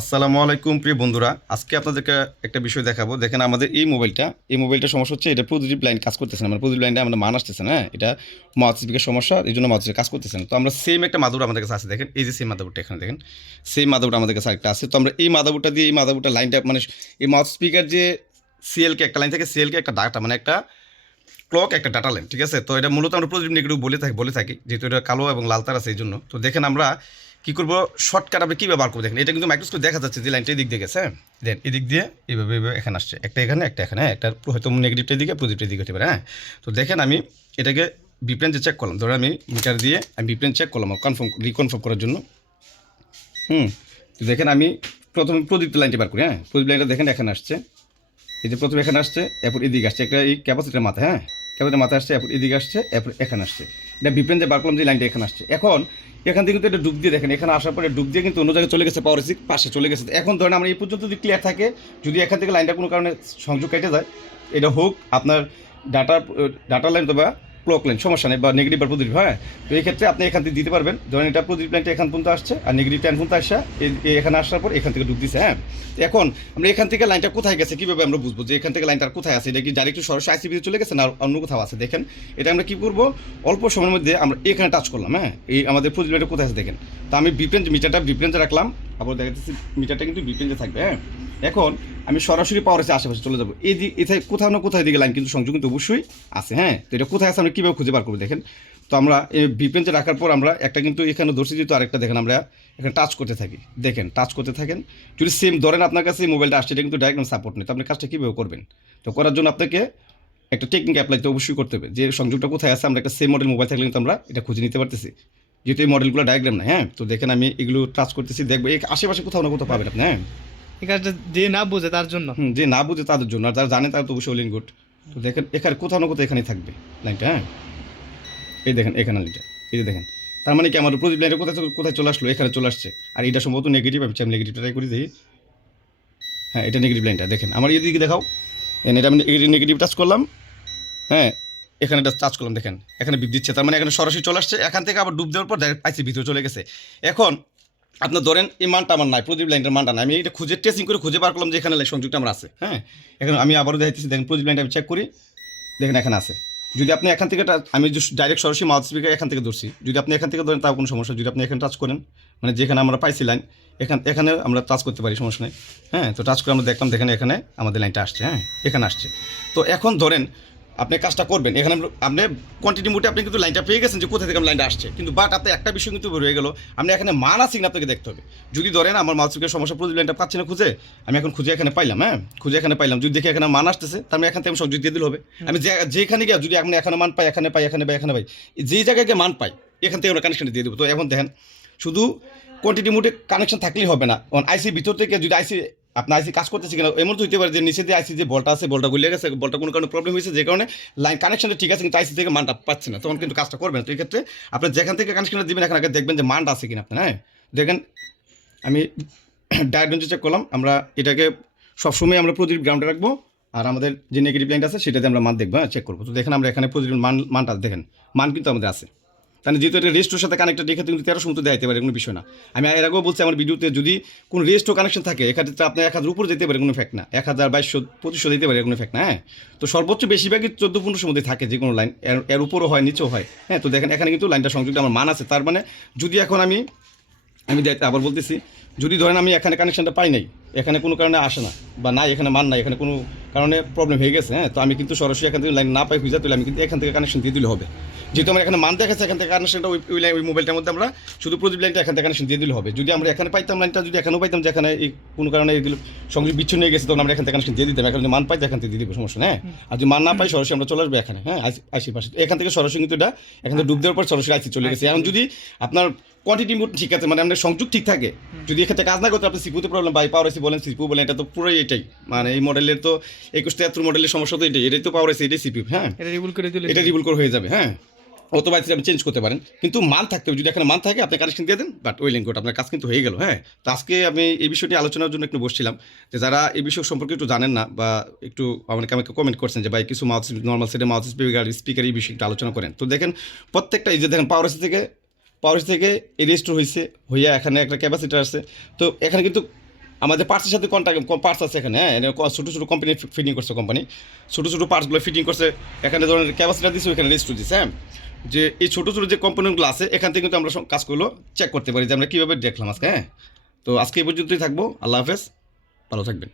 আসসালামু আলাইকুম, প্রিয় বন্ধুরা। আজকে আপনাদেরকে একটা বিষয় দেখাবো। দেখেন আমাদের এই মোবাইলটা এই মোবাইলটা সমস্যা হচ্ছে, এটা পজিটিভ লাইন কাজ করতেছে না। মানে পজিটিভ লাইনটা আমাদের মান আসতেছে না হ্যাঁ? এটা মাউথস্পিকের সমস্যা, এই জন্য মাউথস্পিক কাজ করতেছে না। তো আমরা সেম একটা মাদাবোর্ড আমাদের কাছে আছে, দেখেন। এই যে সেম মাদাবোর্ডটা এখানে, দেখেন। সেম মাদাবোর্ড আমাদের কাছে একটা আছে। তো আমরা এই মাদাবোর্ডটা দিয়ে এই মাদাবোর্ডটা লাইনটা মানে এই মাউথ স্পিকার যে সিএলকে একটা লাইন থাকে সিএলকে একটা ডাটা মানে একটা ক্লক একটা ডাটা লাইন ঠিক আছে? তো এটা মূলত আমরা পজিটিভ নেগেটিভ বলে থাকি বলে থাকি, যেহেতু এটা কালো এবং লাল তার আছে, এই জন্য। তো দেখেন আমরা কি করব? শর্টকাট আমরা কীভাবে বার করব দেখেন? এটা কিন্তু মাইক্রোস্কোপ দেখা যাচ্ছে যে লাইনটা এদিক দিয়ে গেছে হ্যাঁ? দেন এদিক দিয়ে এইভাবে এইভাবে এখানে আসছে। একটা এখানে একটা এখানে হ্যাঁ একটা হয়তো নেগেটিভটা এদিকে পজিটিভটা দিকে হতে পারে হ্যাঁ? তো দেখেন আমি এটাকে বিপ্লেন যে চেক করলাম, ধরো আমি মিটার দিয়ে আমি বিপ্লেন চেক করলাম কনফার্ম রিকনফার্ম করার জন্য। হুম, তো দেখেন আমি প্রথমে প্রদীপ্ত লাইনটি বার করি হ্যাঁ? প্রদীপ লাইনটা দেখেন এখানে আসছে। এই যে প্রথমে এখানে আসছে, এরপর এদিকে আসছে। একটা এই ক্যাপাসিটির মাথায় হ্যাঁ? ক্যাপাসিটির মাথায় আসছে, এরপর এদিকে আসছে, এরপর এখানে আসছে। এটা বিপ্লেন যে বার করলাম যে লাইনটা এখানে আসছে। এখন এখান থেকে কিন্তু এটা ডুব দিয়ে দেখেন, এখানে আসার পরে ডুব দিয়ে কিন্তু অন্য জায়গায় চলে গেছে পাওয়ার সিক পাশে চলে গেছে। এখন ধরেন আমরা এই পর্যন্ত যদি ক্লিয়ার থাকে, যদি এখান থেকে লাইনটা কোনো কারণে সংযোগ কেটে যায়, এটা হোক আপনার ডাটা ডাটা লাইন অথবা ক্লক লাইন সমস্যা নেই, বা নেগেটিভ বা পজিটিভ হ্যাঁ? তো এই ক্ষেত্রে আপনি এখান থেকে দিতে পারবেন। ধরেন এটা পজিটিভ লাইনটা এখান পর্যন্ত আসছে, আর নেগেটিভ লাইন পর্যন্ত এই এখানে আসার পর এখান থেকে ডুব দিচ্ছে হ্যাঁ? এখন আমরা এখান থেকে লাইনটা কোথায় গেছে, কীভাবে আমরা বুঝব যে এখান থেকে লাইনটা কোথায় আছে? এটা কি ডাইরেক্ট সরাসরি আইসিবিতে চলে গেছে, না অন্য কোথাও আছে? দেখেন, এটা আমরা কী করব? অল্প সময়ের মধ্যে আমরা এখানে টাচ করলাম হ্যাঁ? এই আমাদের পজিটিভ লাইনটা কোথায় আছে, দেখেন। তো আমি বিপ্রেঞ্জ মিটারটা বিপ্রেঞ্জে রাখলাম, আবার দেখা যাচ্ছে মিটারটা কিন্তু বিপ্রেঞ্জে থাকবে হ্যাঁ? এখন আমি সরাসরি পাওয়ার আছে আশেপাশে চলে যাব। এই দিকে এথায় কোথাও না কোথাও দিকে লাইন কিন্তু সংযোগ কিন্তু অবশ্যই আছে হ্যাঁ? তো এটা কোথায় আছে আমরা কীভাবে খুঁজে বার করব দেখেন। তো আমরা এই বিপেন্সে রাখার পর আমরা একটা কিন্তু এখানে ধরছি যেহেতু আরেকটা দেখেন আমরা এখানে টাচ করতে থাকি। দেখেন টাচ করতে থাকেন। যদি সেম ধরেন আপনার কাছে মোবাইলটা আসছে, এটা কিন্তু ডাইরেক্ট সাপোর্ট নেই। তো আপনি কাজটা কীভাবে করবেন? তো করার জন্য আপনাকে একটা টেকনিক অ্যাপ্লাই তো অবশ্যই করতে হবে। যে সংযোগটা কোথায় আছে, আমরা একটা সেম মডেল মোবাইল থাকলে কিন্তু আমরা এটা খুঁজে নিতে পারতেছি। যেহেতু এই মডেলগুলো ডায়াগ্রাম না হ্যাঁ? তো দেখেন আমি এগুলো টাচ করতেছি, দেখব। আশেপাশে কোথাও না কোথাও পাবেন আপনি হ্যাঁ? এই কাজটা যে না বোঝে তার জন্য। হুম, যে না বুঝে তাদের জন্য। আর যারা জানে তারা তো অবশ্যই লিন গুড তো দেখেন এখানে কোথাও না কোথাও এখানেই থাকবে। লাইনটা হ্যাঁ? এই দেখেন এখানে লাইনটা এই যে দেখেন তার মানে কি আমার প্রদীপ লাইনটা কোথায় কোথায় চলে আসলো? এখানে চলে আসছে। আর এটা সম্ভবত নেগেটিভ আমি আমি নেগেটিভটা ট্রাই করে দিই হ্যাঁ এটা নেগেটিভ লাইনটা দেখেন। আমার এদিকে দেখাও। এটা আমি নেগেটিভ টাচ করলাম। হ্যাঁ এখানে এটা টাচ করলাম দেখেন। এখানে বিপ দিচ্ছে তার মানে এখানে সরাসরি চলে আসছে। এখান থেকে আবার ডুব দেওয়ার পর ডাইরেক্ট আইসি ভিতরে চলে গেছে। এখন আপনার ধরেন এই মানটা আমার নাই, প্রদীপ লাইনটার মানটা নাই। আমি এটা খুঁজে টেস্টিং করে খুঁজে বার করলাম যে এখানে সংযুক্ত আমার আছে হ্যাঁ? এখন আমি আবারও দেখাইতেছি, দেখেন প্রদীপ লাইনটা আমি চেক করি, দেখেন এখানে আছে। যদি আপনি এখান থেকে আমি ডাইরেক্ট সরাসরি মাউথ স্পিকার এখান থেকে ধরছি। যদি আপনি এখান থেকে ধরেন তাও কোনো সমস্যা, যদি আপনি এখানে টাচ করেন মানে যেখানে আমরা পাইছি লাইন এখান এখানে আমরা টাচ করতে পারি, সমস্যা নেই হ্যাঁ? তো টাচ করে আমরা দেখলাম, দেখেন এখানে আমাদের লাইনটা আসছে হ্যাঁ? এখানে আসছে। তো এখন ধরেন আপনি কাজটা করবেন। এখানে আপনি কোয়ান্টিটি মোটে আপনি কিন্তু লাইনটা পেয়ে গেছেন যে কোথা থেকে লাইনটা আসছে। কিন্তু বাট আপনি একটা বিষয় কিন্তু রয়ে গেল আপনি এখানে মান কিনা আপনাকে দেখতে হবে। যদি ধরেন আমার মাউথস্পিকের সমস্যা প্রদীপ লাইনটা পাচ্ছি না খুঁজে আমি এখন খুঁজে এখানে পাইলাম হ্যাঁ? খুঁজে এখানে পাইলাম। যদি দেখি এখানে মান আসতেছে তার মানে এখান থেকে আমি সংযোগ দিয়ে দিলে হবে। আমি যে- যেখানে গিয়ে যদি আপনি এখানে মান পাই এখানে পাই এখানে পাই এখানে পাই যেই জায়গায় গিয়ে মান পাই এখান থেকে আমরা কানেকশনটা দিয়ে দেবো। তো এখন দেখেন শুধু কোয়ান্টিটি মোটে কানেকশন থাকলেই হবে না। কারণ আইসি ভিতর থেকে যদি আইসি আপনার আইসি কাজ করতেছে কিনা, এমন তো হতে পারে যে নিচে দিয়ে আইসি যে বলটা আছে, বলটা গুলিয়ে গেছে, বলটা কোনো কারণে প্রবলেম হয়েছে, যে কারণে লাইন কানেকশনটা ঠিক আছে, কিন্তু আইসি থেকে মানটা পাচ্ছে না। তখন কিন্তু কাজটা করবেন তো এই ক্ষেত্রে আপনি যেখান থেকে কানেকশনটা দিবেন, এখানে আগে দেখবেন যে মানটা আছে কিনা আপনার হ্যাঁ? দেখেন, আমি ডায়াগ্রামটা চেক করলাম, আমরা এটাকে সবসময় আমরা প্রদীপ গ্রাউন্ডে রাখব, আর আমাদের যে নেগেটিভ লাইনটা আছে, সেটাতে আমরা মান দেখব হ্যাঁ চেক করব। তো দেখেন, আমরা এখানে প্রদীপ মান, মানটা দেখেন, মান কিন্তু আমাদের আছে। তাহলে যেহেতু এটা রেস্টোর সাথে কানেক্টেড রেখে কিন্তু তেরোশো মতো দেখাইতে পারে কোনো বিষয় না। আমি এর আগেও বলছি আমার ভিডিওতে, যদি কোনো রেস্টো কানেকশন থাকে, এক্ষেত্রে আপনার এক হাজার উপরে যেতে পারে, কোনো ফ্যাক্ট না। এক হাজার, বাইশশো, পঁচিশশো দিতে পারে, কোনো ফ্যাক্ট না হ্যাঁ? তো সর্বোচ্চ বেশিরভাগই চোদ্দ, পনেরোশোর মধ্যে থাকে যে কোনো লাইন এর উপরও হয়, নিচেও হয়। হ্যাঁ তো দেখেন, এখানে কিন্তু লাইনটা সংযুক্ত, আমার মান আছে। তার মানে যদি এখন আমি আমি দেখ আবার বলতেছি যদি ধরেন আমি এখানে কানেকশনটা পাই নাই এখানে কোনো কারণে আসে না বা নাই এখানে মান নাই এখানে কোনো কারণে প্রবলেম হয়ে গেছে হ্যাঁ তো আমি কিন্তু সরাসরি এখান থেকে লাইন না পাই খুঁজে তাহলে আমি কিন্তু এখান থেকে কানেকশন দিয়ে দিলে হবে। যেহেতু আমার এখানে মান দেখাচ্ছে এখান থেকে কানেকশনটা ওই ওই লাইন ওই মোবাইলটার মধ্যে আমরা শুধু প্রদীপ লাইনটা এখান থেকে কানেকশন দিয়ে দিলে হবে। যদি আমরা এখানে পাইতাম লাইনটা যদি এখানেও পাইতাম যে এখানে এই কোনো কারণে এগুলো সংযোগ বিচ্ছিন্ন হয়ে গেছে তখন আমরা এখান থেকে কানেকশন দিয়ে দিতাম। এখানে যদি মান পাই এখান থেকে দিয়ে দিব সমস্যা হ্যাঁ। আর যদি মান না পাই সরাসরি আমরা চলে আসব এখানে হ্যাঁ আশি- আশি পাশে। এখান থেকে সরাসরি কিন্তু এটা এখান থেকে ডুব দেওয়ার পর সরাসরি আইসি চলে গেছে। এখন যদি আপনার কোয়ান্টিটি মোট ঠিক আছে মানে আপনার সংযোগ ঠিক থাকে। যদি এক্ষেত্রে কাজ না করতে আপনি সিপুতে প্রবলেম বাই পাওয়ার এসি বলেন সিপু বলেন এটা তো পুরোই এটাই। মানে এই মডেলের তো একুশ তিয়াত্তর মডেলের সমস্যা তো এটাই এটাই তো পাওয়ার এসি এটাই সিপি হ্যাঁ। এটা রিভুল করে দিলে এটা রিবুল করে হয়ে যাবে হ্যাঁ। অথবা আপনি চেঞ্জ করতে পারেন। কিন্তু মান থাকতে হবে যদি এখানে মান থাকে আপনি কানেকশন দিয়ে দেন বাট ওই লিঙ্ক আপনার কাজ কিন্তু হয়ে গেল হ্যাঁ। তো আজকে আমি এই বিষয়টি আলোচনার জন্য একটু বসছিলাম যে যারা এই বিষয় সম্পর্কে একটু জানেন না বা একটু আমাকে আমাকে কমেন্ট করছেন যে ভাই কিছু মাউথ নর্মাল সেটে মাউথ স্পিকার স্পিকার এই বিষয়ে একটু আলোচনা করেন। তো দেখেন প্রত্যেকটা এই যে দেখেন পাওয়ার এসি থেকে পাওয়ার থেকে এই রেজিস্টার হয়েছে হইয়া এখানে একটা ক্যাপাসিটার আছে। তো এখানে কিন্তু আমাদের পার্টসের সাথে কন্ট্যাক্ট পার্টস আছে এখানে হ্যাঁ? ছোটো ছোটো কোম্পানি ফিটিং করছে কোম্পানি ছোটো ছোটো পার্টসগুলো ফিটিং করছে, এখানে ধরুন ক্যাপাসিটার দিচ্ছে ওইখানে রেজিস্টার দিচ্ছে হ্যাঁ? যে এই ছোটো ছোটো যে কোম্পানিগুলো আছে, এখান থেকে কিন্তু আমরা কাজগুলো চেক করতে পারি যে আমরা কীভাবে দেখলাম আজকে হ্যাঁ? তো আজকে এই পর্যন্তই থাকব। আল্লাহ হাফেজ, ভালো থাকবেন।